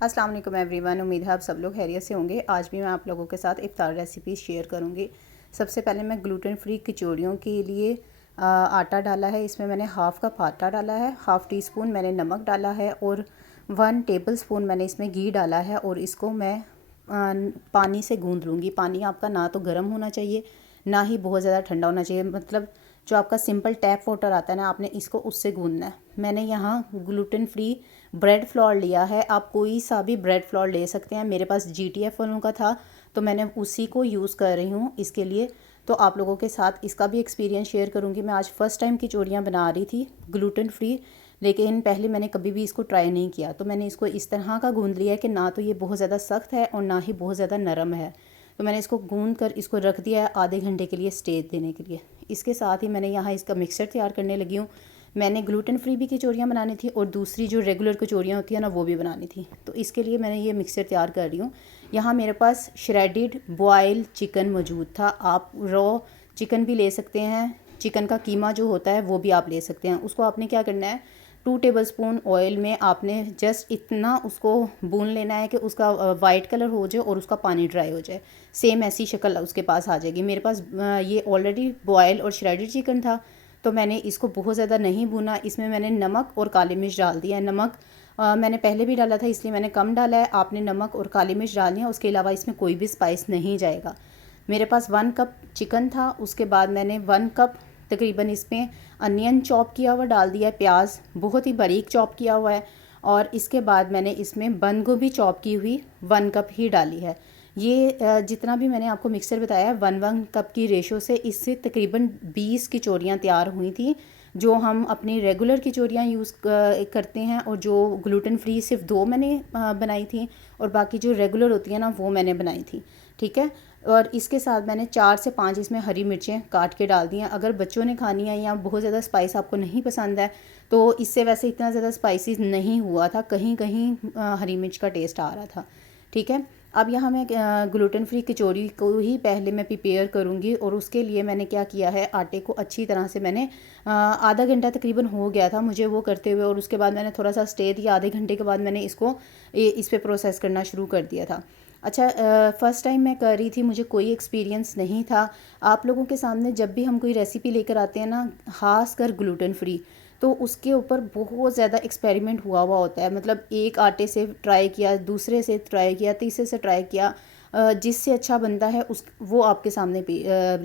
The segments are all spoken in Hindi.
अस्सलाम वालेकुम एवरीवन। उम्मीद है आप सब लोग खैरियत से होंगे। आज भी मैं आप लोगों के साथ इफ्तार रेसिपी शेयर करूंगी। सबसे पहले मैं ग्लूटेन फ्री कचौड़ियों के लिए आटा डाला है। इसमें मैंने हाफ़ कप आटा डाला है, हाफ़ टी स्पून मैंने नमक डाला है और 1 टेबलस्पून मैंने इसमें घी डाला है। और इसको मैं पानी से गूंद लूँगी। पानी आपका ना तो गर्म होना चाहिए ना ही बहुत ज़्यादा ठंडा होना चाहिए। मतलब जो आपका सिंपल टैप वाटर आता है ना, आपने इसको उससे गूंदना है। मैंने यहाँ ग्लूटेन फ्री ब्रेड फ्लोर लिया है। आप कोई सा भी ब्रेड फ्लोर ले सकते हैं। मेरे पास GTF वालों का था तो मैंने उसी को यूज़ कर रही हूँ इसके लिए। तो आप लोगों के साथ इसका भी एक्सपीरियंस शेयर करूँगी। मैं आज फ़र्स्ट टाइम कचौड़ियाँ बना रही थी ग्लूटेन फ्री, लेकिन पहले मैंने कभी भी इसको ट्राई नहीं किया। तो मैंने इसको इस तरह का गूंद लिया है कि ना तो ये बहुत ज़्यादा सख्त है और ना ही बहुत ज़्यादा नरम है। तो मैंने इसको गूंद कर इसको रख दिया है आधे घंटे के लिए स्टेज देने के लिए। इसके साथ ही मैंने यहाँ इसका मिक्सचर तैयार करने लगी हूँ। मैंने ग्लूटेन फ्री भी कचौड़ियाँ बनानी थी और दूसरी जो रेगुलर कचौड़ियाँ होती हैं ना, वो भी बनानी थी। तो इसके लिए मैंने ये मिक्सचर तैयार कर रही हूँ। यहाँ मेरे पास श्रेडिड बॉयल चिकन मौजूद था। आप रॉ चिकन भी ले सकते हैं। चिकन का कीमा जो होता है वो भी आप ले सकते हैं। उसको आपने क्या करना है, 2 टेबलस्पून ऑयल में आपने जस्ट इतना उसको भून लेना है कि उसका वाइट कलर हो जाए और उसका पानी ड्राई हो जाए। सेम ऐसी शक्ल उसके पास आ जाएगी। मेरे पास ये ऑलरेडी बॉयल और श्रेडेड चिकन था तो मैंने इसको बहुत ज़्यादा नहीं भुना। इसमें मैंने नमक और काली मिर्च डाल दिया है। नमक मैंने पहले भी डाला था इसलिए मैंने कम डाला है। आपने नमक और काली मिर्च डालनी है, उसके अलावा इसमें कोई भी स्पाइस नहीं जाएगा। मेरे पास 1 कप चिकन था। उसके बाद मैंने 1 कप तकरीबन इसमें अनियन चॉप किया हुआ डाल दिया है। प्याज बहुत ही बारीक चॉप किया हुआ है। और इसके बाद मैंने इसमें बंद गोभी चॉप की हुई 1 कप ही डाली है। ये जितना भी मैंने आपको मिक्सर बताया है 1 कप की रेशो से इससे तकरीबन 20 कचौड़ियाँ तैयार हुई थी, जो हम अपनी रेगुलर कचौड़ियाँ यूज़ करते हैं। और जो ग्लूटेन फ्री सिर्फ 2 मैंने बनाई थी और बाकी जो रेगुलर होती हैं ना, वो मैंने बनाई थी। ठीक है। और इसके साथ मैंने 4 से 5 इसमें हरी मिर्चें काट के डाल दी हैं। अगर बच्चों ने खानी है या बहुत ज़्यादा स्पाइस आपको नहीं पसंद है तो इससे वैसे इतना ज़्यादा स्पाइसी नहीं हुआ था, कहीं कहीं हरी मिर्च का टेस्ट आ रहा था। ठीक है। अब यहाँ मैं ग्लूटेन फ्री कचौड़ी को ही पहले मैं प्रिपेयर करूँगी। और उसके लिए मैंने क्या किया है, आटे को अच्छी तरह से मैंने आधा घंटा तकरीबन हो गया था मुझे वो करते हुए। और उसके बाद मैंने थोड़ा सा स्टे दिया। आधे घंटे के बाद मैंने इसको इस पर प्रोसेस करना शुरू कर दिया था। अच्छा, फ़र्स्ट टाइम मैं कर रही थी, मुझे कोई एक्सपीरियंस नहीं था। आप लोगों के सामने जब भी हम कोई रेसिपी लेकर आते हैं ना, ख़ास कर ग्लूटेन फ्री, तो उसके ऊपर बहुत ज़्यादा एक्सपेरिमेंट हुआ होता है। मतलब एक आटे से ट्राई किया, दूसरे से ट्राई किया, तीसरे से ट्राई किया, जिससे अच्छा बनता है उस वो आपके सामने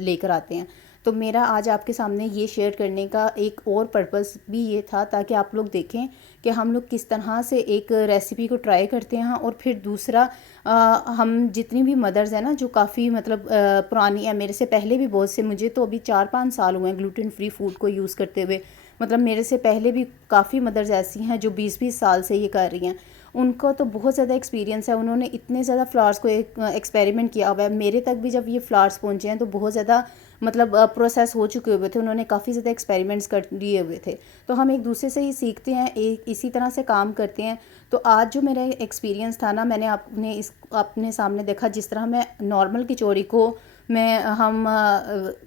लेकर आते हैं। तो मेरा आज आपके सामने ये शेयर करने का एक और पर्पस भी ये था ताकि आप लोग देखें कि हम लोग किस तरह से एक रेसिपी को ट्राई करते हैं। और फिर दूसरा, हम जितनी भी मदर्स हैं ना, जो काफ़ी मतलब पुरानी है, मेरे से पहले भी बहुत से, मुझे तो अभी 4-5 साल हुए हैं ग्लूटेन फ्री फूड को यूज़ करते हुए। मतलब मेरे से पहले भी काफ़ी मदर्स ऐसी हैं जो 20-20 साल से ये कर रही हैं। उनको तो बहुत ज़्यादा एक्सपीरियंस है। उन्होंने इतने ज़्यादा फ्लावर्स को एक्सपेरिमेंट किया हुआ है। मेरे तक भी जब ये फ्लावर्स पहुँचे हैं तो बहुत ज़्यादा मतलब प्रोसेस हो चुके हुए थे। उन्होंने काफ़ी ज़्यादा एक्सपेरिमेंट्स कर लिए हुए थे। तो हम एक दूसरे से ही सीखते हैं, एक इसी तरह से काम करते हैं। तो आज जो मेरा एक्सपीरियंस था ना, मैंने अपने सामने देखा। जिस तरह मैं नॉर्मल कचौड़ी को हम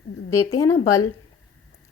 देते हैं ना बल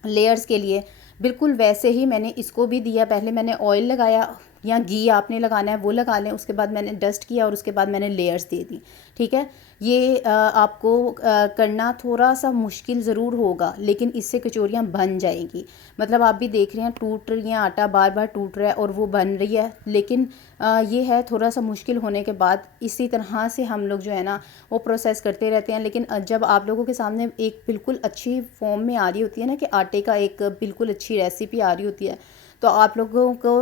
लेयर्स के लिए, बिल्कुल वैसे ही मैंने इसको भी दिया। पहले मैंने ऑयल लगाया या घी आपने लगाना है वो लगा लें। उसके बाद मैंने डस्ट किया और उसके बाद मैंने लेयर्स दे दी। ठीक है। ये आपको करना थोड़ा सा मुश्किल ज़रूर होगा, लेकिन इससे कचौरियाँ बन जाएंगी। मतलब आप भी देख रहे हैं टूट रही हैं, आटा बार बार टूट रहा है और वो बन रही है। लेकिन ये है थोड़ा सा मुश्किल होने के बाद इसी तरह से हम लोग जो है ना वो प्रोसेस करते रहते हैं। लेकिन जब आप लोगों के सामने एक बिल्कुल अच्छी फॉर्म में आ रही होती है ना, कि आटे का एक बिल्कुल अच्छी रेसिपी आ रही होती है, तो आप लोगों को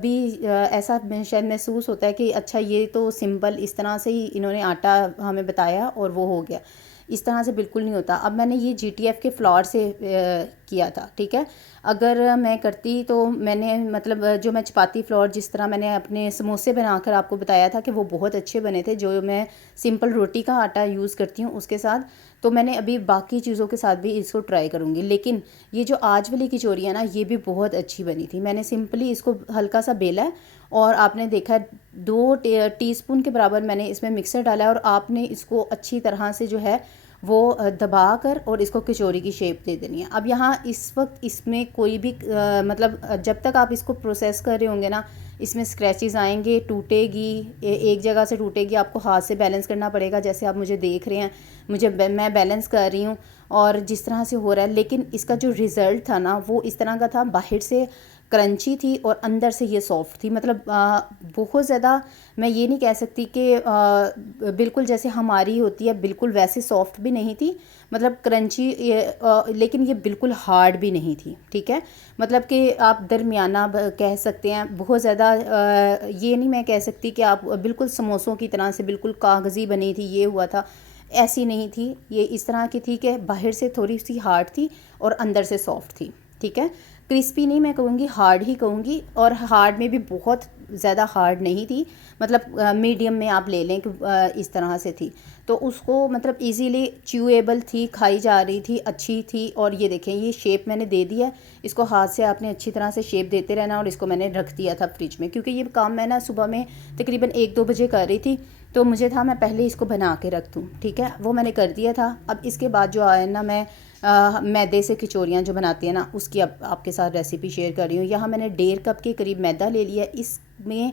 भी ऐसा शायद महसूस होता है कि अच्छा, ये तो सिंपल इस तरह से ही इन्होंने आटा हमें बताया और वो हो गया। इस तरह से बिल्कुल नहीं होता। अब मैंने ये GTF के फ्लावर से किया था। ठीक है। अगर मैं करती तो मैंने मतलब जो मैं चपाती फ्लावर, जिस तरह मैंने अपने समोसे बनाकर आपको बताया था कि वो बहुत अच्छे बने थे, जो मैं सिंपल रोटी का आटा यूज़ करती हूँ उसके साथ, तो मैंने अभी बाकी चीज़ों के साथ भी इसको ट्राई करूँगी। लेकिन ये जो आज वाली कचौरी है ना, ये भी बहुत अच्छी बनी थी। मैंने सिंपली इसको हल्का सा बेला है और आपने देखा 2 टीस्पून के बराबर मैंने इसमें मिक्सर डाला है। और आपने इसको अच्छी तरह से जो है वो दबा कर और इसको कचौरी की शेप दे देनी है। अब यहाँ इस वक्त इसमें कोई भी मतलब जब तक आप इसको प्रोसेस कर रहे होंगे ना, इसमें स्क्रैचेस आएंगे, टूटेगी, एक जगह से टूटेगी, आपको हाथ से बैलेंस करना पड़ेगा। जैसे आप मुझे देख रहे हैं, मैं बैलेंस कर रही हूँ और जिस तरह से हो रहा है, लेकिन इसका जो रिज़ल्ट था ना वो इस तरह का था, बाहर से क्रंची थी और अंदर से ये सॉफ्ट थी। मतलब बहुत ज़्यादा मैं ये नहीं कह सकती कि बिल्कुल जैसे हमारी होती है बिल्कुल वैसे सॉफ्ट भी नहीं थी, मतलब क्रंची, लेकिन ये बिल्कुल हार्ड भी नहीं थी। ठीक है, मतलब कि आप दरमियाना कह सकते हैं। बहुत ज़्यादा ये नहीं मैं कह सकती कि आप बिल्कुल समोसों की तरह से बिल्कुल कागज़ी बनी थी, ये हुआ था, ऐसी नहीं थी। ये इस तरह की थी कि बाहर से थोड़ी सी हार्ड थी और अंदर से सॉफ्ट थी। ठीक है, क्रिस्पी नहीं मैं कहूँगी, हार्ड ही कहूँगी। और हार्ड में भी बहुत ज़्यादा हार्ड नहीं थी, मतलब मीडियम में आप ले लें कि इस तरह से थी। तो उसको मतलब इजीली च्यूएबल थी, खाई जा रही थी, अच्छी थी। और ये देखें, ये शेप मैंने दे दिया है। इसको हाथ से आपने अच्छी तरह से शेप देते रहना। और इसको मैंने रख दिया था फ्रिज में, क्योंकि ये काम मैं ना सुबह में तकरीबन 1-2 बजे कर रही थी, तो मुझे था मैं पहले इसको बना के रख दूँ। ठीक है, वो मैंने कर दिया था। अब इसके बाद जो आया ना, मैं मैदे से कचौरियाँ जो बनाती हैं ना, उसकी अब आपके साथ रेसिपी शेयर कर रही हूँ। यहाँ मैंने 1.5 कप के करीब मैदा ले लिया। इसमें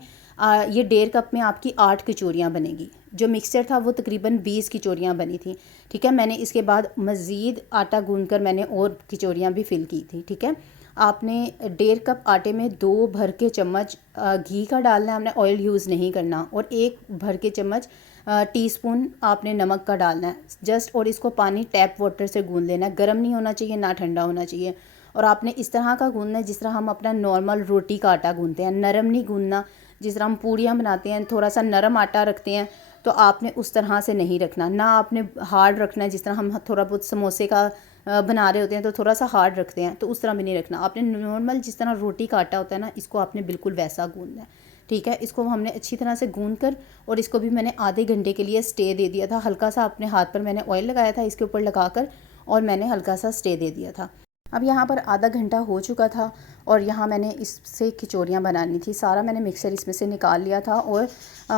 ये 1.5 कप में आपकी 8 कचौरियाँ बनेगी। जो मिक्सचर था वो तकरीबन 20 कचौरियाँ बनी थी। ठीक है, मैंने इसके बाद मज़ीद आटा गूंद कर मैंने और कचौरियाँ भी फिल की थी। ठीक है, आपने 1.5 कप आटे में 2 भर के चम्मच घी का डालना है, आपने ऑयल यूज़ नहीं करना। और 1 भर के चम्मच टीस्पून आपने नमक का डालना है जस्ट। और इसको पानी टैप वाटर से गूंद लेना है, गर्म नहीं होना चाहिए ना ठंडा होना चाहिए। और आपने इस तरह का गूंदना है जिस तरह हम अपना नॉर्मल रोटी का आटा गूंदते हैं, नरम नहीं गूंदना। जिस तरह हम पूड़ियाँ बनाते हैं थोड़ा सा नरम आटा रखते हैं, तो आपने उस तरह से नहीं रखना ना, आपने हार्ड रखना है। जिस तरह हम थोड़ा बहुत समोसे का बना रहे होते हैं तो थोड़ा सा हार्ड रखते हैं, तो उस तरह भी नहीं रखना। आपने नॉर्मल जिस तरह रोटी का आटा होता है ना, इसको आपने बिल्कुल वैसा गूंदना है। ठीक है, इसको हमने अच्छी तरह से गूंद कर, और इसको भी मैंने आधे घंटे के लिए स्टे दे दिया था। हल्का सा अपने हाथ पर मैंने ऑयल लगाया था इसके ऊपर लगाकर, और मैंने हल्का सा स्टे दे दिया था। अब यहाँ पर आधा घंटा हो चुका था और यहाँ मैंने इससे कचौरियाँ बनानी थी। सारा मैंने मिक्सर इसमें से निकाल लिया था और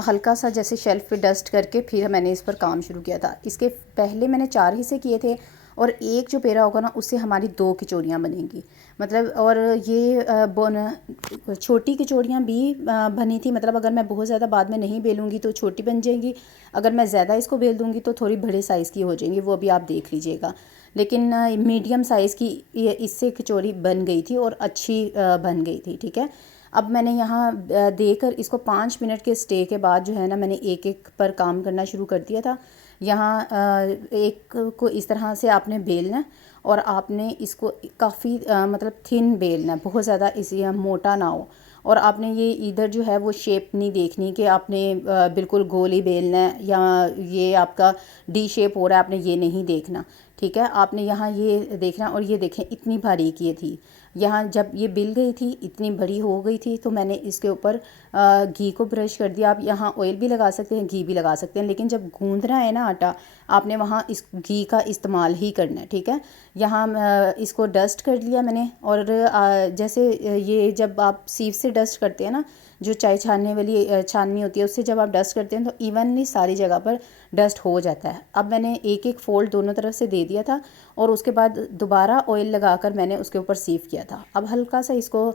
हल्का सा जैसे शेल्फ़ पे डस्ट करके फिर मैंने इस पर काम शुरू किया था। इसके पहले मैंने 4 हिस्से किए थे और एक जो पेड़ा होगा ना, उससे हमारी 2 कचौरियाँ बनेंगी। मतलब और ये छोटी कचौरियाँ भी बनी थी। मतलब अगर मैं बहुत ज़्यादा बाद में नहीं बेलूँगी तो छोटी बन जाएंगी, अगर मैं ज़्यादा इसको बेल दूँगी तो थोड़ी बड़े साइज़ की हो जाएंगी, वो भी आप देख लीजिएगा। लेकिन मीडियम साइज़ की ये इससे कचौरी बन गई थी और अच्छी बन गई थी। ठीक है, अब मैंने यहाँ देकर इसको 5 मिनट के स्टे के बाद जो है ना, मैंने एक एक पर काम करना शुरू कर दिया था। यहाँ एक को इस तरह से आपने बेलना और आपने इसको काफ़ी मतलब थिन बेलना, बहुत ज़्यादा इसी मोटा ना हो। और आपने ये इधर जो है वो शेप नहीं देखनी कि आपने बिल्कुल गोल ही बेलना है या ये आपका डी शेप हो रहा है, आपने ये नहीं देखना। ठीक है, आपने यहाँ ये देखना। और ये देखें इतनी बारीक ये थी। यहाँ जब ये बिल गई थी, इतनी बड़ी हो गई थी, तो मैंने इसके ऊपर घी को ब्रश कर दिया। आप यहाँ ऑयल भी लगा सकते हैं, घी भी लगा सकते हैं, लेकिन जब गूंदना है ना आटा, आपने वहाँ इस घी का इस्तेमाल ही करना है। ठीक है, यहाँ इसको डस्ट कर लिया मैंने। और जैसे ये जब आप सीव से डस्ट करते हैं ना, जो चाय छानने वाली छाननी होती है, उससे जब आप डस्ट करते हैं तो इवनली सारी जगह पर डस्ट हो जाता है। अब मैंने एक एक फोल्ड दोनों तरफ से दे दिया था और उसके बाद दोबारा ऑयल लगाकर मैंने उसके ऊपर सीव किया था। अब हल्का सा इसको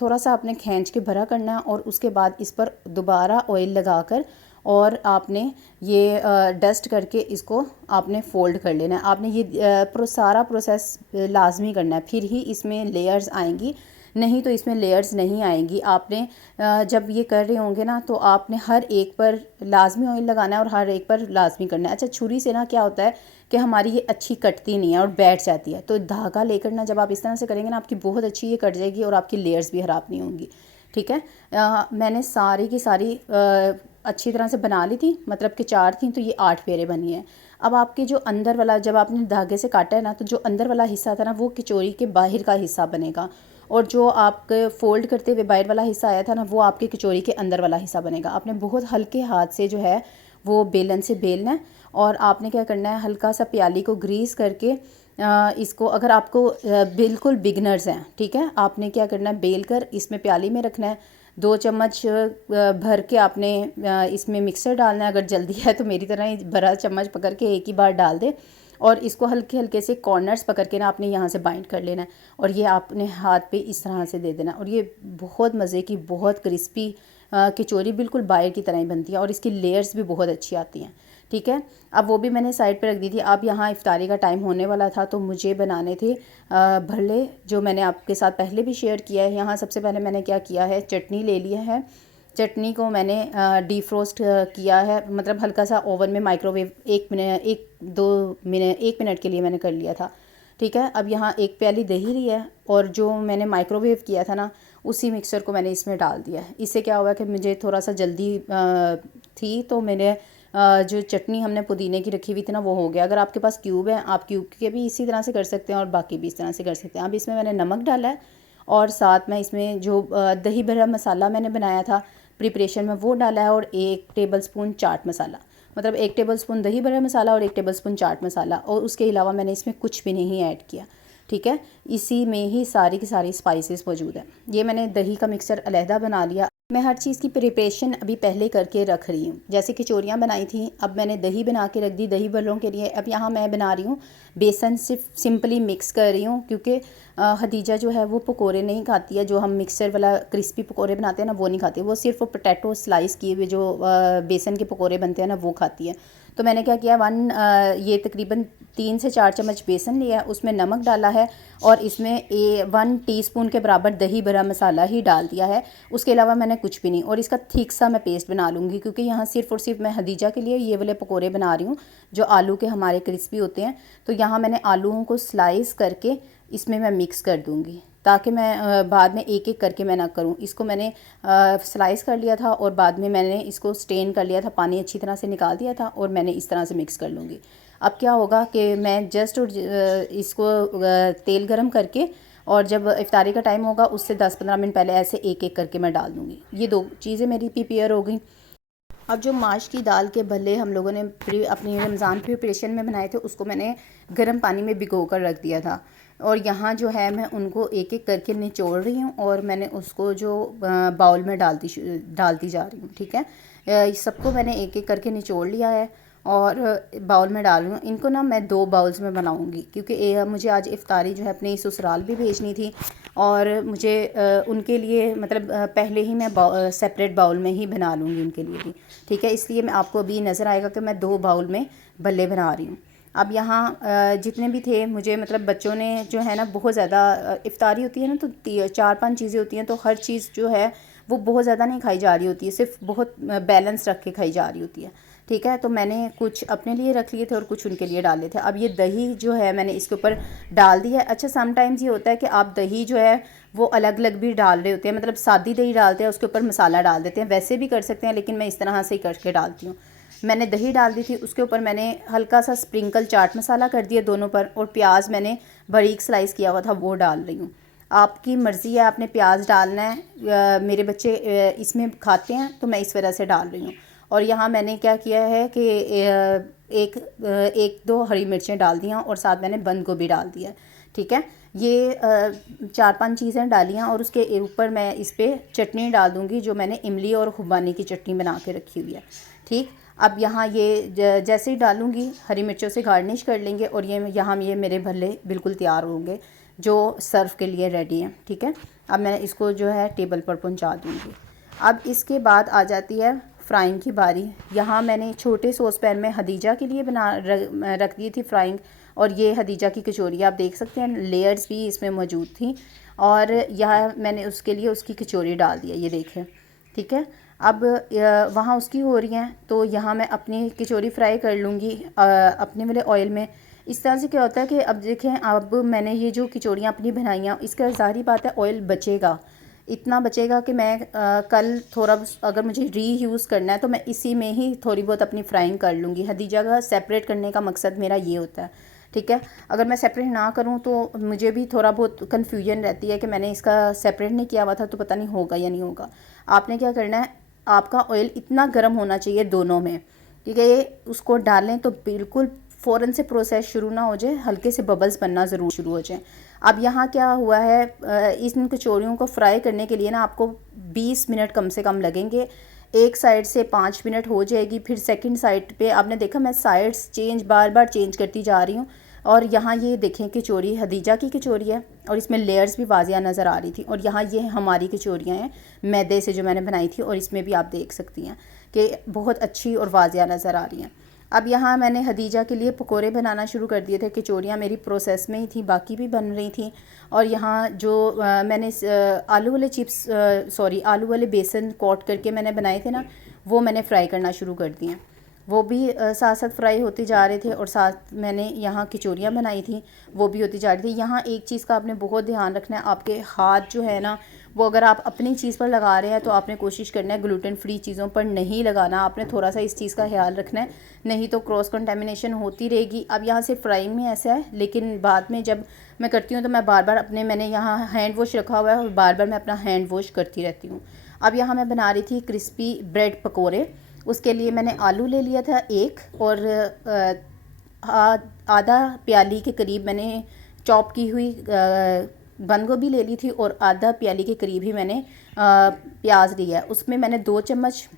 थोड़ा सा आपने खींच के भरा करना और उसके बाद इस पर दोबारा ऑयल लगाकर और आपने ये डस्ट करके इसको आपने फ़ोल्ड कर लेना है। आपने ये सारा प्रोसेस लाजमी करना है, फिर ही इसमें लेयर्स आएंगी, नहीं तो इसमें लेयर्स नहीं आएंगी। आपने जब ये कर रहे होंगे ना, तो आपने हर एक पर लाजमी ऑयल लगाना है और हर एक पर लाजमी करना है। अच्छा, छुरी से ना क्या होता है कि हमारी ये अच्छी कटती नहीं है और बैठ जाती है, तो धागा लेकर ना जब आप इस तरह से करेंगे ना, आपकी बहुत अच्छी ये कट जाएगी और आपकी लेयर्स भी ख़राब नहीं होंगी। ठीक है, मैंने सारी की सारी अच्छी तरह से बना ली थी, मतलब कि 4 थी तो ये 8 पेड़े बनी है। अब आपके जो अंदर वाला, जब आपने धागे से काटा है ना, तो जो अंदर वाला हिस्सा था ना, वो कचौरी के बाहर का हिस्सा बनेगा, और जो आपके फ़ोल्ड करते हुए बाहर वाला हिस्सा आया था ना, वो आपके कचौरी के अंदर वाला हिस्सा बनेगा। आपने बहुत हल्के हाथ से जो है वो बेलन से बेलना है। और आपने क्या करना है, हल्का सा प्याली को ग्रीस करके इसको, अगर आपको बिल्कुल बिगनर्स हैं, ठीक है, आपने क्या करना है, बेल कर इसमें प्याली में रखना है। 2 चम्मच भर के आपने इसमें मिक्सर डालना है। अगर जल्दी है तो मेरी तरह ही बड़ा चम्मच पकड़ के एक ही बार डाल दे और इसको हल्के हल्के से कॉर्नर्स पकड़ के ना आपने यहाँ से बाइंड कर लेना है और ये आपने हाथ पे इस तरह से दे देना। और ये बहुत मज़े की, बहुत क्रिस्पी कचौरी बिल्कुल बाहर की तरह ही बनती है और इसकी लेयर्स भी बहुत अच्छी आती हैं। ठीक है, अब वो भी मैंने साइड पे रख दी थी। अब यहाँ इफ्तारी का टाइम होने वाला था तो मुझे बनाने थे भरले, जो मैंने आपके साथ पहले भी शेयर किया है। यहाँ सबसे पहले मैंने क्या किया है, चटनी ले लिया है। चटनी को मैंने डीफ्रोस्ट किया है, मतलब हल्का सा ओवन में माइक्रोवेव 1 मिनट के लिए मैंने कर लिया था। ठीक है, अब यहाँ 1 प्याली दही ली है और जो मैंने माइक्रोवेव किया था ना, उसी मिक्सर को मैंने इसमें डाल दिया है। इससे क्या हुआ कि मुझे थोड़ा सा जल्दी थी तो मैंने जो चटनी हमने पुदीने की रखी हुई थी ना, वो हो गया। अगर आपके पास क्यूब है, आप क्यूब के भी इसी तरह से कर सकते हैं और बाकी भी इस तरह से कर सकते हैं। अब इसमें मैंने नमक डाला है और साथ में इसमें जो दही भरा मसाला मैंने बनाया था प्रिपरेशन में, वो डाला है और 1 टेबलस्पून चाट मसाला, मतलब 1 टेबलस्पून दही भरा मसाला और 1 टेबलस्पून चाट मसाला, और उसके अलावा मैंने इसमें कुछ भी नहीं ऐड किया। ठीक है, इसी में ही सारी की सारी स्पाइसेस मौजूद है। ये मैंने दही का मिक्सर अलहदा बना लिया। मैं हर चीज़ की प्रिपरेशन अभी पहले करके रख रही हूँ। जैसे कचौरियाँ बनाई थी, अब मैंने दही बना के रख दी दही भल्लों के लिए। अब यहाँ मैं बना रही हूँ बेसन, सिर्फ सिंपली मिक्स कर रही हूँ क्योंकि हदीजा जो है वो पकोड़े नहीं खाती है। जो हम मिक्सर वाला क्रिस्पी पकोड़े बनाते हैं ना, वो नहीं खाती, वो सिर्फ पोटैटो स्लाइस किए हुए जो बेसन के पकोड़े बनते हैं ना, वो खाती है। तो मैंने क्या किया, ये तकरीबन 3 से 4 चम्मच बेसन लिया, उसमें नमक डाला है और इसमें 1 टीस्पून के बराबर दही भरा मसाला ही डाल दिया है। उसके अलावा मैंने कुछ भी नहीं। और इसका थिक सा मैं पेस्ट बना लूँगी क्योंकि यहाँ सिर्फ और सिर्फ मैं हदीजा के लिए ये वाले पकोड़े बना रही हूँ जो आलू के हमारे क्रिस्पी होते हैं। तो यहाँ मैंने आलूओं को स्लाइस करके इसमें मैं मिक्स कर दूँगी ताकि मैं बाद में एक एक करके मैं ना करूँ। इसको मैंने स्लाइस कर लिया था और बाद में मैंने इसको स्टेन कर लिया था, पानी अच्छी तरह से निकाल दिया था और मैंने इस तरह से मिक्स कर लूँगी। अब क्या होगा कि मैं जस्ट इसको तेल गरम करके और जब इफ्तारी का टाइम होगा उससे 10-15 मिनट पहले ऐसे एक एक करके मैं डाल दूँगी। ये 2 चीज़ें मेरी प्रिपेयर हो गई। अब जो माश की दाल के भल्ले हम लोगों ने अपनी रमज़ान प्रिपरेशन में बनाए थे, उसको मैंने गर्म पानी में भिगो कर रख दिया था और यहाँ जो है मैं उनको एक एक करके निचोड़ रही हूँ और मैंने उसको जो बाउल में डालती जा रही हूँ। ठीक है, सबको मैंने एक एक करके निचोड़ लिया है और बाउल में डाल रही हूँ। इनको ना मैं 2 बाउल्स में बनाऊँगी क्योंकि मुझे आज इफ्तारी जो है अपने ससुराल भी भेजनी थी और मुझे उनके लिए मतलब पहले ही मैं सेपरेट बाउल में ही बना लूँगी उनके लिए भी। ठीक है, इसलिए मैं आपको अभी नज़र आएगा कि मैं 2 बाउल में भल्ले बना रही हूँ। अब यहाँ जितने भी थे मुझे, मतलब बच्चों ने जो है ना, बहुत ज़्यादा इफ्तारी होती है ना तो 4-5 चीज़ें होती हैं, तो हर चीज़ जो है वो बहुत ज़्यादा नहीं खाई जा रही होती है, सिर्फ बहुत बैलेंस रख के खाई जा रही होती है। ठीक है, तो मैंने कुछ अपने लिए रख लिए थे और कुछ उनके लिए डाले थे। अब ये दही जो है मैंने इसके ऊपर डाल दी है। अच्छा, समटाइम्स ये होता है कि आप दही जो है वो अलग अलग भी डाल रहे होते हैं, मतलब सादी दही डालते हैं उसके ऊपर मसाला डाल देते हैं, वैसे भी कर सकते हैं, लेकिन मैं इस तरह से ही करके डालती हूँ। मैंने दही डाल दी थी, उसके ऊपर मैंने हल्का सा स्प्रिंकल चाट मसाला कर दिया दोनों पर और प्याज मैंने बारीक स्लाइस किया हुआ था वो डाल रही हूँ। आपकी मर्ज़ी है, आपने प्याज डालना है, मेरे बच्चे इसमें खाते हैं तो मैं इस वजह से डाल रही हूँ। और यहाँ मैंने क्या किया है कि एक 2 हरी मिर्चें डाल दिया और साथ मैंने बंद गोभी डाल दिया। ठीक है, ये 4-5 चीज़ें डाली हैं और उसके ऊपर मैं इस पर चटनी डाल दूँगी जो मैंने इमली और खुबानी की चटनी बना के रखी हुई है। ठीक, अब यहाँ ये जैसे ही डालूँगी हरी मिर्चों से गार्निश कर लेंगे और ये मेरे भल्ले बिल्कुल तैयार होंगे जो सर्व के लिए रेडी हैं। ठीक है, अब मैं इसको जो है टेबल पर पहुँचा दूँगी। अब इसके बाद आ जाती है फ्राइंग की बारी। यहाँ मैंने छोटे सॉस पैन में हदीजा के लिए रख दी थी फ्राइंग, और ये हदीजा की कचौरी आप देख सकते हैं, लेयर्स भी इसमें मौजूद थी और यहाँ मैंने उसके लिए उसकी कचौरी डाल दिया, ये देखें। ठीक है, अब वहाँ उसकी हो रही हैं तो यहाँ मैं अपनी कचौरी फ्राई कर लूँगी अपने वाले ऑयल में। इस तरह से क्या होता है कि अब देखें, अब मैंने ये जो कचौरियाँ अपनी बनाई हैं, इसका ज़ाहिर बात है ऑयल बचेगा, इतना बचेगा कि मैं कल थोड़ा अगर मुझे रीयूज़ करना है तो मैं इसी में ही थोड़ी बहुत अपनी फ्राइंग कर लूँगी। हदीजा का सेपरेट करने का मकसद मेरा ये होता है। ठीक है, अगर मैं सेपरेट ना करूँ तो मुझे भी थोड़ा बहुत कन्फ्यूजन रहती है कि मैंने इसका सेपरेट नहीं किया हुआ था तो पता नहीं होगा या नहीं होगा। आपने क्या करना है, आपका ऑयल इतना गर्म होना चाहिए दोनों में, ठीक है, उसको डालें तो बिल्कुल फ़ौरन से प्रोसेस शुरू ना हो जाए, हल्के से बबल्स बनना ज़रूर शुरू हो जाए। अब यहाँ क्या हुआ है, इन कचौड़ियों को फ्राई करने के लिए ना आपको 20 मिनट कम से कम लगेंगे। एक साइड से 5 मिनट हो जाएगी, फिर सेकंड साइड पे आपने देखा मैं साइड्स बार बार चेंज करती जा रही हूँ। और यहाँ ये देखें कचौरी हदीजा की कचौरी है और इसमें लेयर्स भी वाजिया नज़र आ रही थी। और यहाँ ये हमारी कचौरियाँ हैं मैदे से जो मैंने बनाई थी, और इसमें भी आप देख सकती हैं कि बहुत अच्छी और वाजिया नज़र आ रही हैं। अब यहाँ मैंने हदीजा के लिए पकोड़े बनाना शुरू कर दिए थे। कचौरियाँ मेरी प्रोसेस में ही थी, बाकी भी बन रही थी। और यहाँ जो मैंने आलू वाले चिप्स आलू वाले बेसन कोट करके मैंने बनाए थे ना, वो मैंने फ्राई करना शुरू कर दिए। वो भी साथ साथ फ्राई होते जा रहे थे, और साथ मैंने यहाँ कचौरियाँ बनाई थी, वो भी होती जा रही थी। यहाँ एक चीज़ का आपने बहुत ध्यान रखना है, आपके हाथ जो है ना वो अगर आप अपनी चीज़ पर लगा रहे हैं तो आपने कोशिश करना है ग्लूटेन फ्री चीज़ों पर नहीं लगाना। आपने थोड़ा सा इस चीज़ का ख्याल रखना है, नहीं तो क्रॉस कंटेमिनेशन होती रहेगी। अब यहाँ से फ्राइंग में ऐसा है, लेकिन बाद में जब मैं करती हूँ तो मैं बार बार मैंने यहाँ हैंड वॉश रखा हुआ है और बार बार मैं अपना हैंड वॉश करती रहती हूँ। अब यहाँ मैं बना रही थी क्रिस्पी ब्रेड पकौड़े। उसके लिए मैंने आलू ले लिया था एक, और आधा प्याली के करीब मैंने चॉप की हुई बंद गोभी ले ली थी, और आधा प्याली के करीब ही मैंने प्याज लिया है। उसमें मैंने 2 चम्मच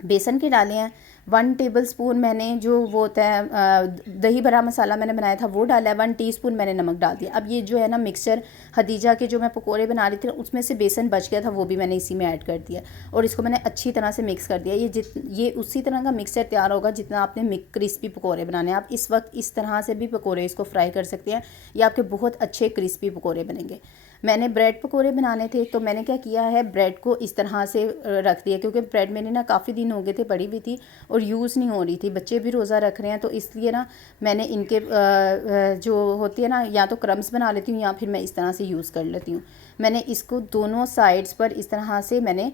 बेसन के डाले हैं। 1 टेबलस्पून मैंने जो वो होता है दही भरा मसाला मैंने बनाया था वो डाला है। 1 टीस्पून मैंने नमक डाल दिया। अब ये जो है ना मिक्सचर हदीजा के जो मैं पकोड़े बना रही थी उसमें से बेसन बच गया था, वो भी मैंने इसी में ऐड कर दिया, और इसको मैंने अच्छी तरह से मिक्स कर दिया। ये उसी तरह का मिक्सचर तैयार होगा जितना आपने क्रिस्पी पकोड़े बनाने हैं। आप इस वक्त इस तरह से भी पकोड़े इसको फ्राई कर सकते हैं, ये आपके बहुत अच्छे क्रिस्पी पकोड़े बनेंगे। मैंने ब्रेड पकोड़े बनाने थे, तो मैंने क्या किया है, ब्रेड को इस तरह से रख दिया, क्योंकि ब्रेड मैंने ना काफ़ी दिन हो गए थे पड़ी हुई थी और यूज़ नहीं हो रही थी। बच्चे भी रोज़ा रख रहे हैं, तो इसलिए ना मैंने इनके जो होती है ना, या तो क्रम्स बना लेती हूँ या फिर मैं इस तरह से यूज़ कर लेती हूँ। मैंने इसको दोनों साइड्स पर इस तरह से मैंने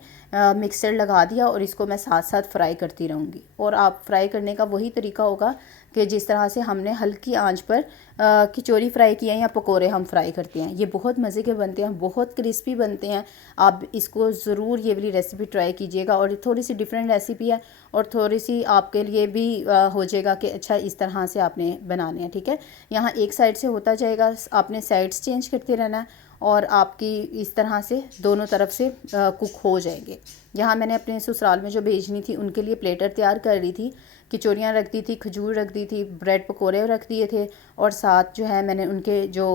मिक्सर लगा दिया, और इसको मैं साथ साथ फ्राई करती रहूँगी। और आप फ्राई करने का वही तरीका होगा कि जिस तरह से हमने हल्की आंच पर कचौरी फ्राई किए हैं या पकोड़े हम फ्राई करते हैं। ये बहुत मज़े के बनते हैं, बहुत क्रिस्पी बनते हैं। आप इसको ज़रूर ये वाली रेसिपी ट्राई कीजिएगा, और थोड़ी सी डिफरेंट रेसिपी है और थोड़ी सी आपके लिए भी हो जाएगा कि अच्छा इस तरह से आपने बनाने हैं। ठीक है, यहाँ एक साइड से होता जाएगा, आपने साइड्स चेंज करते रहना है, और आपकी इस तरह से दोनों तरफ से कुक हो जाएंगे। यहाँ मैंने अपने ससुराल में जो भेजनी थी उनके लिए प्लेटर तैयार कर रही थी। कचौरियाँ रख दी थी, खजूर रख दी थी, ब्रेड पकोड़े रख दिए थे, और साथ जो है मैंने उनके जो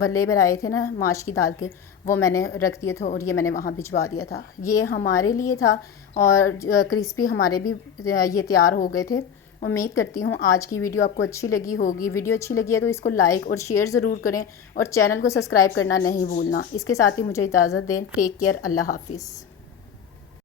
भल्ले बनाए थे ना माश की दाल के, वो मैंने रख दिए थे, और ये मैंने वहाँ भिजवा दिया था। ये हमारे लिए था, और क्रिस्पी हमारे भी ये तैयार हो गए थे। उम्मीद करती हूँ आज की वीडियो आपको अच्छी लगी होगी। वीडियो अच्छी लगी है तो इसको लाइक और शेयर ज़रूर करें, और चैनल को सब्सक्राइब करना नहीं भूलना। इसके साथ ही मुझे इजाज़त दें। टेक केयर, अल्लाह हाफिज़।